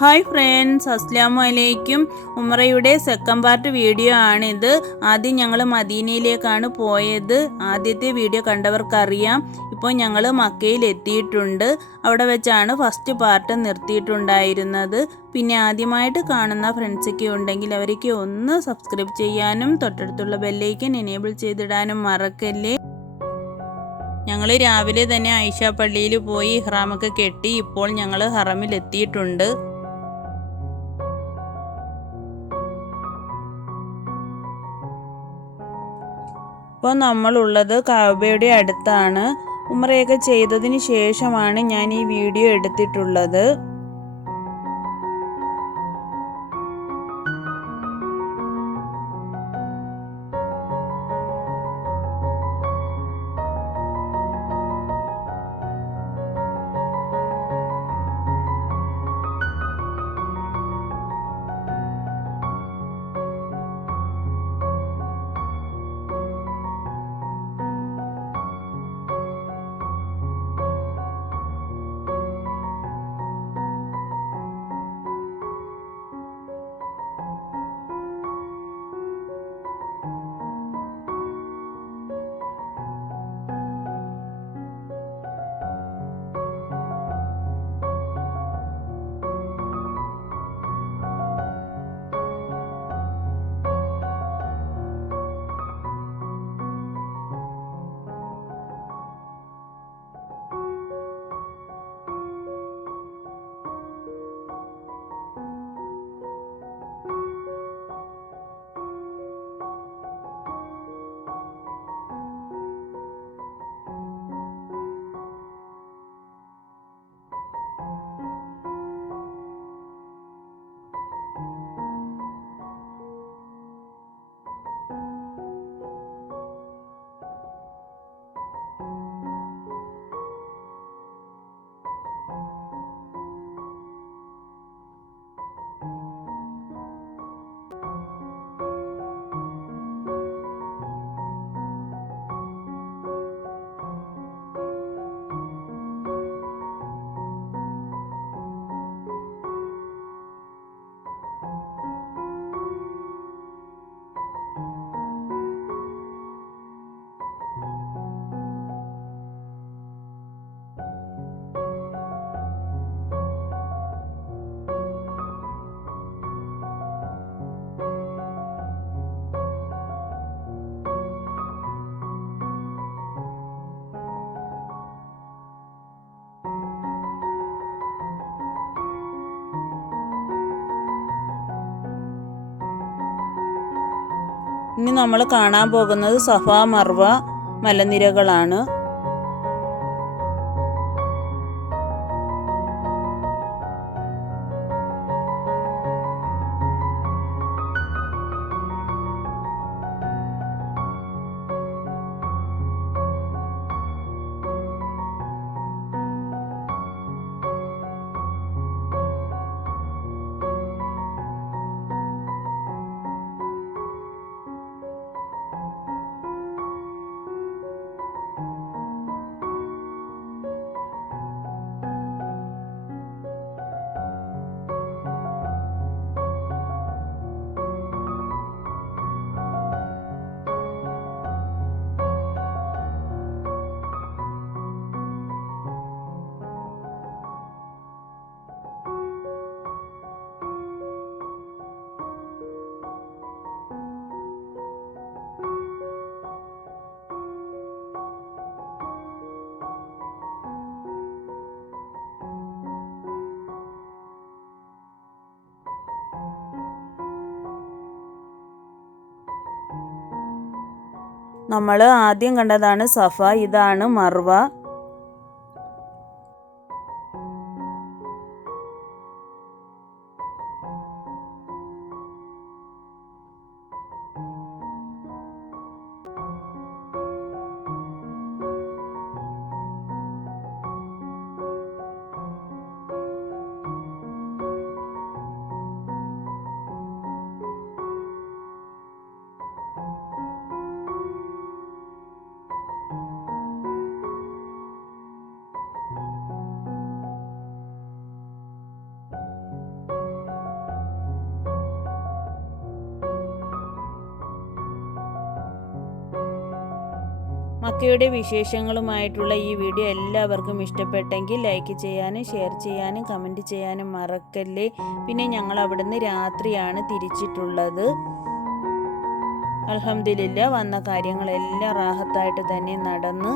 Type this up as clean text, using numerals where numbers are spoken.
Hi friends, അസ്സലാമു അലൈക്കും. ഉംറയുടെ second part video ആണിത്. ആദ്യം ഞങ്ങൾ മദീനയിലേക്കാണ് പോയത്. ആദ്യത്തെ വീഡിയോ കണ്ടവർക്കറിയാം. ഇപ്പോൾ ഞങ്ങൾ മക്കയിൽ എത്തിയിട്ടുണ്ട്. അവിടെ വെച്ചാണ് ഫസ്റ്റ് പാർട്ട് നിർത്തിയിട്ടുണ്ടായിരുന്നത്. പിന്നെ ആദ്യമായിട്ട് കാണുന്ന ഫ്രണ്ട്സൊക്കെ ഉണ്ടെങ്കിൽ അവർക്ക് ഒന്ന് സബ്സ്ക്രൈബ് ചെയ്യാനും തൊട്ടടുത്തുള്ള ബെല്ലൈക്കൻ എനേബിൾ ചെയ്തിടാനും മറക്കല്ലേ. ഞങ്ങൾ രാവിലെ തന്നെ ആയിഷ പള്ളിയിൽ പോയി ഇഹ്റാമൊക്കെ കെട്ടി. ഇപ്പോൾ ഞങ്ങൾ ഹറമിൽ എത്തിയിട്ടുണ്ട്. ഇപ്പോൾ നമ്മളുള്ളത് കഅബയുടെ അടുത്താണ്. ഉംറയൊക്കെ ചെയ്തതിന് ശേഷമാണ് ഞാൻ ഈ വീഡിയോ എടുത്തിട്ടുള്ളത്. ഇനി നമ്മൾ കാണാൻ പോകുന്നത് സഫ മർവ മലനിരകളാണ്. നമ്മൾ ആദ്യം കണ്ടതാണ് സഫ, ഇതാണ് മർവ. മക്കയുടെ വിശേഷങ്ങളുമായിട്ടുള്ള ഈ വീഡിയോ എല്ലാവർക്കും ഇഷ്ടപ്പെട്ടെങ്കിൽ ലൈക്ക് ചെയ്യാനും ഷെയർ ചെയ്യാനും കമൻറ്റ് ചെയ്യാനും മറക്കല്ലേ. പിന്നെ ഞങ്ങൾ അവിടുന്ന് രാത്രിയാണ് തിരിച്ചിട്ടുള്ളത്. അൽഹംദുലില്ലാ വന്ന കാര്യങ്ങളെല്ലാം റാഹത്തായിട്ട് തന്നെ നടന്നു.